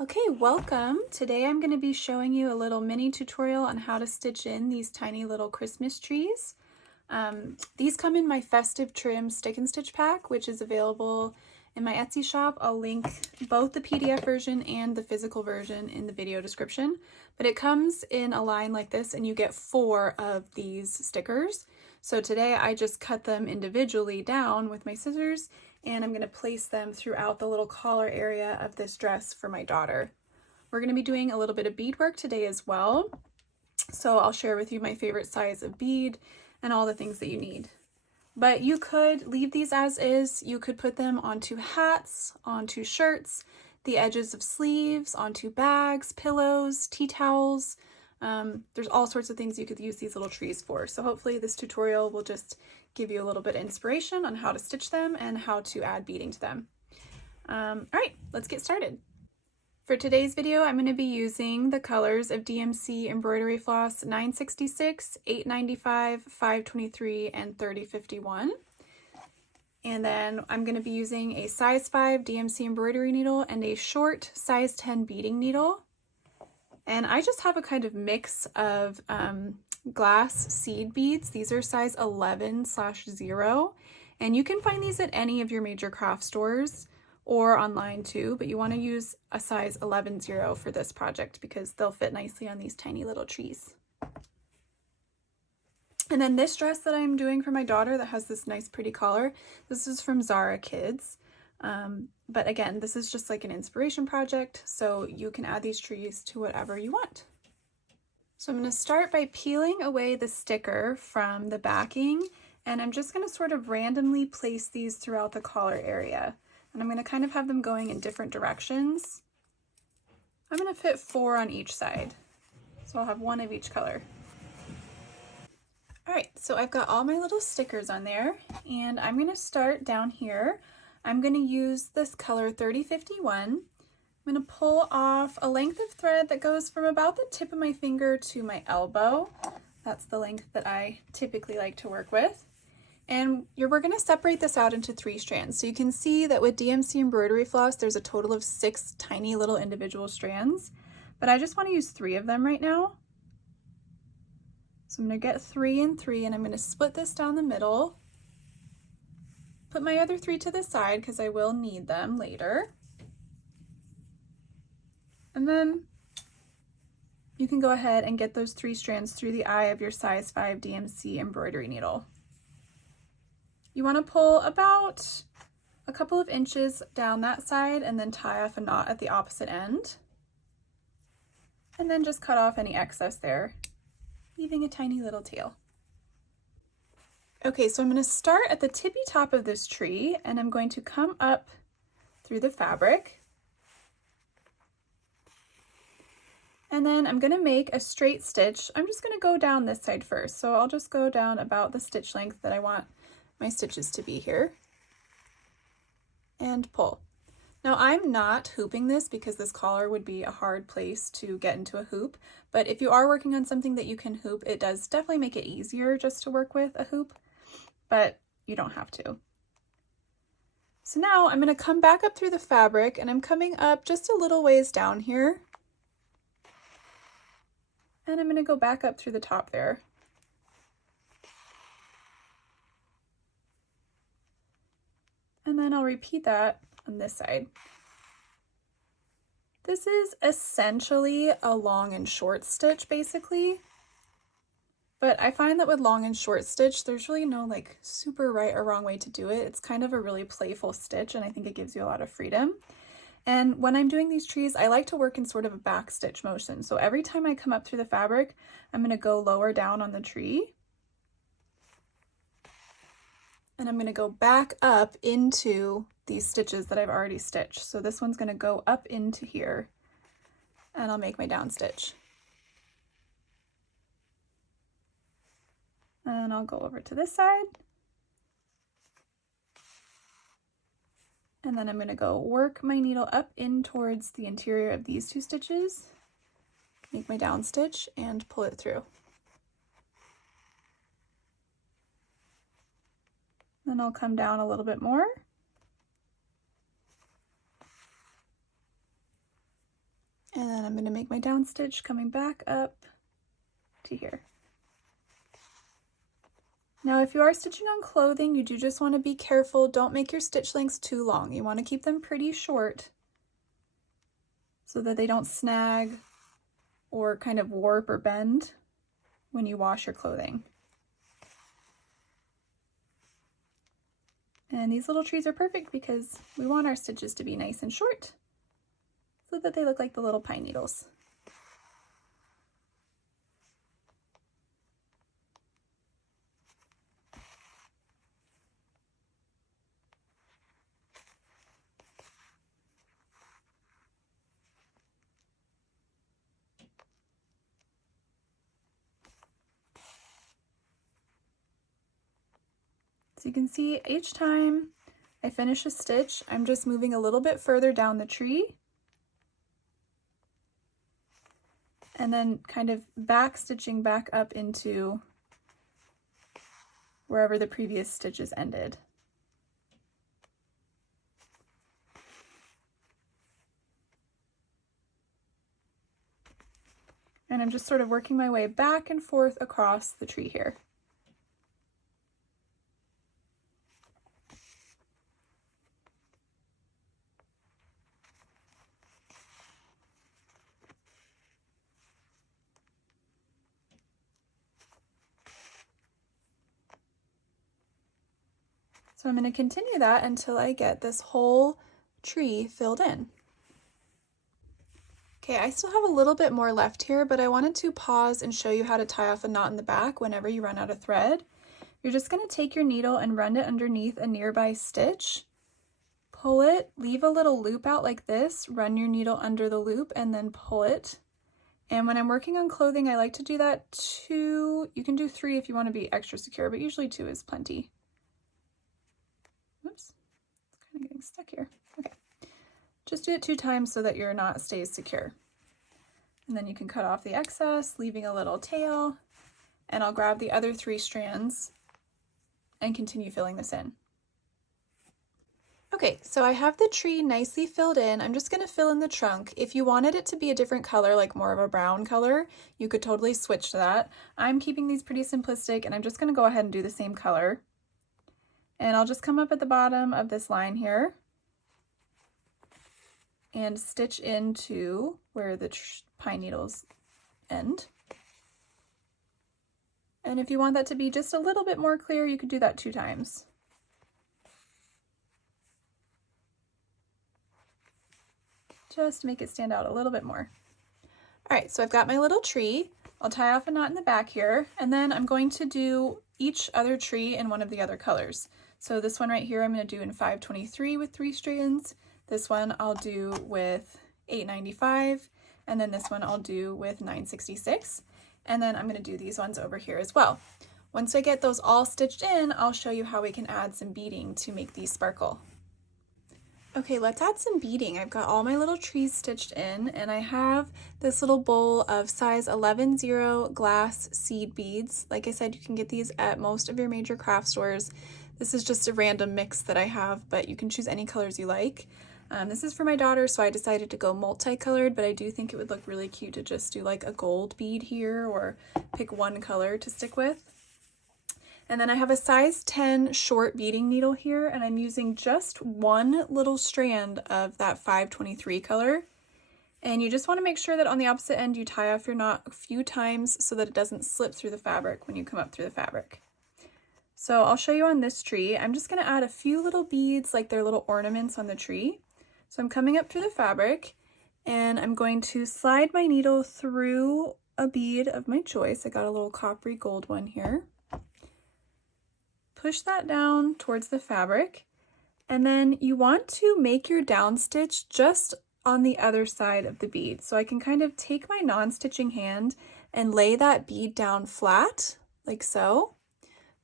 Okay, welcome. Today I'm going to be showing you a little mini tutorial on how to stitch in these tiny little Christmas trees. These come in my festive trim stick and stitch pack, which is available in my Etsy shop. I'll link both the PDF version and the physical version in the video description. But it comes in a line like this and you get 4 of these stickers. So today I just cut them individually down with my scissors and I'm going to place them throughout the little collar area of this dress for my daughter. We're going to be doing a little bit of beadwork today as well. So I'll share with you my favorite size of bead and all the things that you need. But you could leave these as is. You could put them onto hats, onto shirts, the edges of sleeves, onto bags, pillows, tea towels. There's all sorts of things you could use these little trees for. So hopefully this tutorial will just give you a little bit of inspiration on how to stitch them and how to add beading to them. All right, let's get started. For today's video, I'm going to be using the colors of DMC embroidery floss 966, 895, 523, and 3051. And then I'm going to be using a size 5 DMC embroidery needle and a short size 10 beading needle. And I just have a kind of mix of glass seed beads. These are size 11/0, and you can find these at any of your major craft stores or online too, but you want to use a size 11/0 for this project because they'll fit nicely on these tiny little trees. And then this dress that I'm doing for my daughter that has this nice pretty collar, this is from Zara Kids. But again, this is just like an inspiration project, so you can add these trees to whatever you want. So I'm going to start by peeling away the sticker from the backing, and I'm just going to sort of randomly place these throughout the collar area. And I'm going to kind of have them going in different directions. I'm going to fit 4 on each side, so I'll have 1 of each color. All right, so I've got all my little stickers on there, and I'm going to start down here. I'm going to use this color 3051. I'm going to pull off a length of thread that goes from about the tip of my finger to my elbow. That's the length that I typically like to work with. And we're going to separate this out into 3 strands. So you can see that with DMC embroidery floss, there's a total of 6 tiny little individual strands, but I just want to use 3 of them right now. So I'm going to get 3 and 3, and I'm going to split this down the middle. Put my other 3 to the side because I will need them later. And then you can go ahead and get those 3 strands through the eye of your size 5 DMC embroidery needle. You want to pull about a couple of inches down that side and then tie off a knot at the opposite end. And then just cut off any excess there, leaving a tiny little tail. Okay, so I'm going to start at the tippy top of this tree, and I'm going to come up through the fabric. And then I'm going to make a straight stitch. I'm just going to go down this side first. So I'll just go down about the stitch length that I want my stitches to be here. And pull. Now I'm not hooping this because this collar would be a hard place to get into a hoop. But if you are working on something that you can hoop, it does definitely make it easier just to work with a hoop. But you don't have to. So now I'm going to come back up through the fabric, and I'm coming up just a little ways down here. And I'm going to go back up through the top there. And then I'll repeat that on this side. This is essentially a long and short stitch basically. But I find that with long and short stitch, there's really no like super right or wrong way to do it. It's kind of a really playful stitch, and I think it gives you a lot of freedom. And when I'm doing these trees, I like to work in sort of a back stitch motion. So every time I come up through the fabric, I'm going to go lower down on the tree. And I'm going to go back up into these stitches that I've already stitched. So this one's going to go up into here, and I'll make my down stitch. And I'll go over to this side. And then I'm going to go work my needle up in towards the interior of these 2 stitches, make my down stitch, and pull it through. Then I'll come down a little bit more And then I'm going to make my down stitch coming back up to here. Now, if you are stitching on clothing, you do just want to be careful. Don't make your stitch lengths too long. You want to keep them pretty short so that they don't snag or kind of warp or bend when you wash your clothing. And these little trees are perfect because we want our stitches to be nice and short so that they look like the little pine needles. So you can see each time I finish a stitch, I'm just moving a little bit further down the tree and then kind of back stitching back up into wherever the previous stitches ended. And I'm just sort of working my way back and forth across the tree here. So I'm going to continue that until I get this whole tree filled in. Okay, I still have a little bit more left here, but I wanted to pause and show you how to tie off a knot in the back whenever you run out of thread. You're just going to take your needle and run it underneath a nearby stitch, pull it, leave a little loop out like this, run your needle under the loop, and then pull it. And when I'm working on clothing, I like to do that 2, you can do 3 if you want to be extra secure, but usually 2 is plenty. Oops, it's kind of getting stuck here. Okay, just do it 2 times so that your knot stays secure. And then you can cut off the excess, leaving a little tail, and I'll grab the other 3 strands and continue filling this in. Okay, so I have the tree nicely filled in. I'm just going to fill in the trunk. If you wanted it to be a different color, like more of a brown color, you could totally switch to that. I'm keeping these pretty simplistic, and I'm just going to go ahead and do the same color. And I'll just come up at the bottom of this line here and stitch into where the pine needles end. And if you want that to be just a little bit more clear, you could do that 2 times. Just to make it stand out a little bit more. All right, so I've got my little tree. I'll tie off a knot in the back here, and then I'm going to do each other tree in one of the other colors. So this one right here I'm going to do in 523 with 3 strands. This one I'll do with 895, and then this one I'll do with 966. And then I'm going to do these ones over here as well. Once I get those all stitched in, I'll show you how we can add some beading to make these sparkle. Okay, let's add some beading. I've got all my little trees stitched in, and I have this little bowl of size 11-0 glass seed beads. Like I said, you can get these at most of your major craft stores. This is just a random mix that I have, but you can choose any colors you like. This is for my daughter, so I decided to go multicolored, but I do think it would look really cute to just do like a gold bead here or pick one color to stick with. And then I have a size 10 short beading needle here, and I'm using just one little strand of that 523 color. And you just want to make sure that on the opposite end you tie off your knot a few times so that it doesn't slip through the fabric when you come up through the fabric. So I'll show you on this tree. I'm just going to add a few little beads like they're little ornaments on the tree. So I'm coming up through the fabric, and I'm going to slide my needle through a bead of my choice. I got a little coppery gold one here. Push that down towards the fabric, and then you want to make your down stitch just on the other side of the bead. So I can kind of take my non-stitching hand and lay that bead down flat, like so,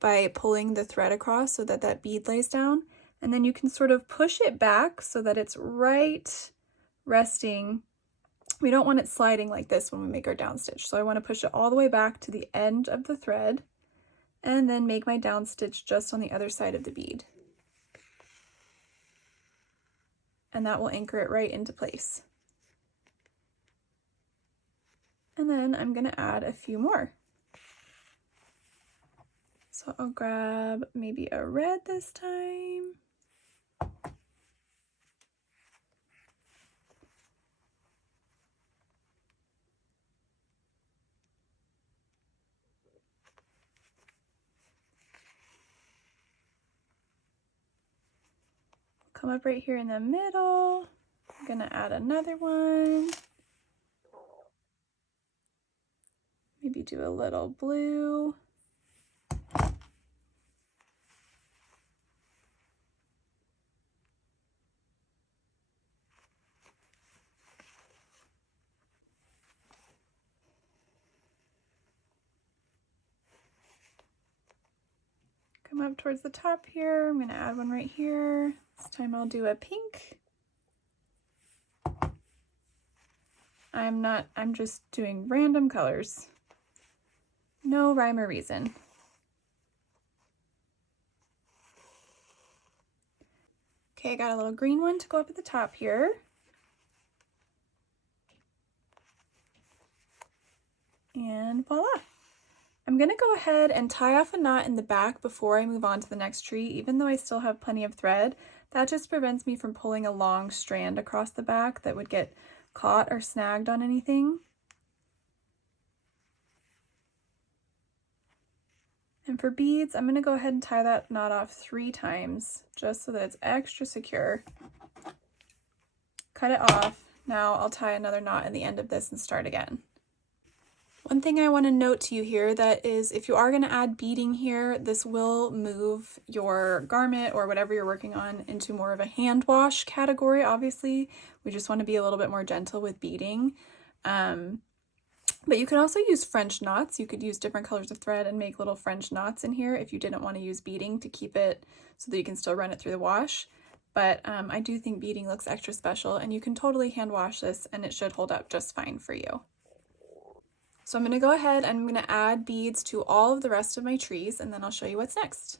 by pulling the thread across so that that bead lays down. And then you can sort of push it back so that it's right resting. We don't want it sliding like this when we make our down stitch. So I want to push it all the way back to the end of the thread, and then make my down stitch just on the other side of the bead. And that will anchor it right into place. And then I'm gonna add a few more. So I'll grab maybe a red this time. Come up right here in the middle. I'm gonna add another one. Maybe do a little blue. Come up towards the top here. I'm gonna add one right here. This time I'll do a pink. I'm just doing random colors. No rhyme or reason. Okay, I got a little green one to go up at the top here. And voila. I'm gonna go ahead and tie off a knot in the back before I move on to the next tree, even though I still have plenty of thread. That just prevents me from pulling a long strand across the back that would get caught or snagged on anything. And for beads, I'm gonna go ahead and tie that knot off 3 times, just so that it's extra secure. Cut it off. Now I'll tie another knot in the end of this and start again. One thing I want to note to you here that is if you are going to add beading here, this will move your garment or whatever you're working on into more of a hand wash category. Obviously, we just want to be a little bit more gentle with beading. But you can also use French knots. You could use different colors of thread and make little French knots in here if you didn't want to use beading to keep it so that you can still run it through the wash. But I do think beading looks extra special, and you can totally hand wash this and it should hold up just fine for you. So I'm going to go ahead and I'm going to add beads to all of the rest of my trees, and then I'll show you what's next.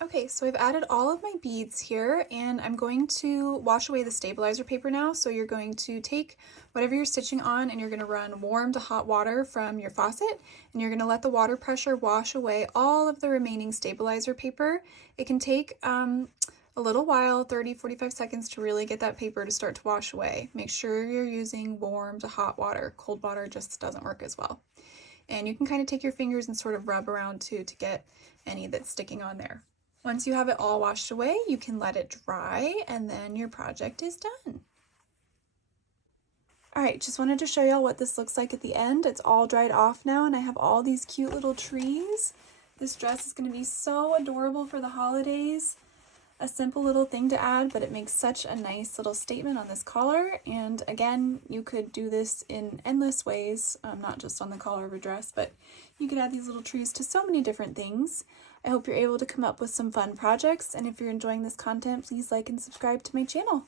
Okay, so I've added all of my beads here, and I'm going to wash away the stabilizer paper now. So you're going to take whatever you're stitching on and you're going to run warm to hot water from your faucet, and you're going to let the water pressure wash away all of the remaining stabilizer paper. It can take a little while, 30-45 seconds, to really get that paper to start to wash away. Make sure you're using warm to hot water. Cold water just doesn't work as well. And you can kind of take your fingers and sort of rub around too to get any that's sticking on there. Once you have it all washed away, you can let it dry, and then your project is done. All right, just wanted to show y'all what this looks like at the end. It's all dried off now, and I have all these cute little trees. This dress is going to be so adorable for the holidays. A simple little thing to add, but it makes such a nice little statement on this collar. And again, you could do this in endless ways, not just on the collar of a dress, but you could add these little trees to so many different things. I hope you're able to come up with some fun projects, and if you're enjoying this content, please like and subscribe to my channel.